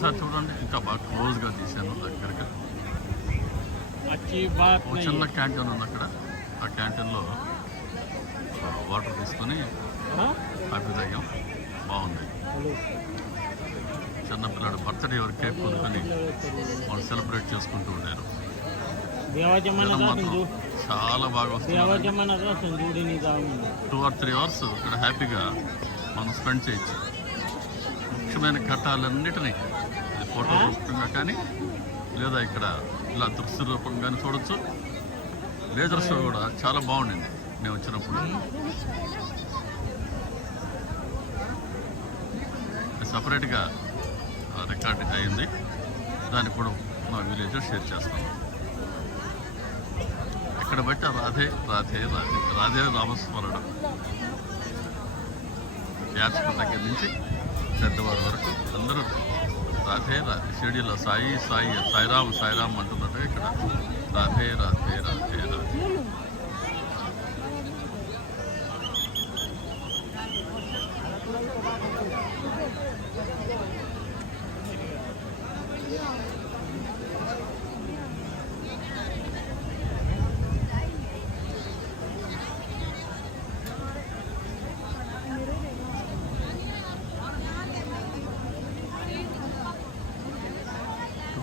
ఒకసారి చూడండి, ఇంకా బాగా క్లోజ్గా తీసాను దగ్గరగా. ఒక చిన్న క్యాంటీన్ ఉంది అక్కడ, ఆ క్యాంటీన్లో వాటర్ తీసుకొని హ్యాపీ తాగాం, బాగుంది. చిన్నపిల్లాడు బర్త్డే ఎవరు కేక్ కొనుక్కొని వాళ్ళు సెలబ్రేట్ చేసుకుంటూ ఉండారు. చాలా బాగా వస్తుంది. 2 or 3 hours ఇక్కడ హ్యాపీగా మనం స్పెండ్ చేయొచ్చు. ముఖ్యమైన ఘట్టాలన్నిటినీ ఫోటో రూపంగా కానీ లేదా ఇక్కడ ఇలా దృశ్య రూపంగా కానీ చూడొచ్చు. లేజర్ షో కూడా చాలా బాగుండింది మేము వచ్చినప్పుడు. సపరేట్గా రికార్డ్ అయింది, దాన్ని కూడా మా విలేజ్లో షేర్ చేస్తాను. ఎక్కడ బట్టి రాధే రాధే రాధే రాధే రామస్మరణ, యాచకుల దగ్గర నుంచి పెద్దవారి వరకు అందరూ రాధే రాధే. షిరిడీలో సాయి సాయి సాయిరామ్ సాయిరామ్ అంటున్నట్టు ఇక్కడ రాధే రాధే రాధే రాధే.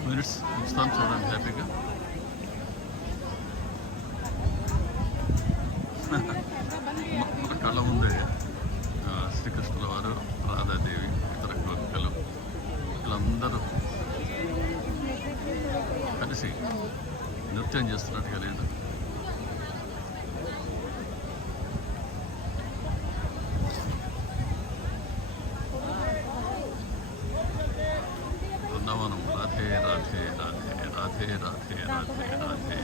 మినిట్స్ చూస్తాను, చూడండి హ్యాపీగా. మన కళ్ళ ముందే శ్రీకృష్ణుల వారు, రాధాదేవి, ఇతర గోపికలు వీళ్ళందరూ కలిసి నృత్యం చేస్తున్నట్టుగా లేదు. బృందావనం రాధే రాధే రాధే రాధే రాధే రాధే రాధే.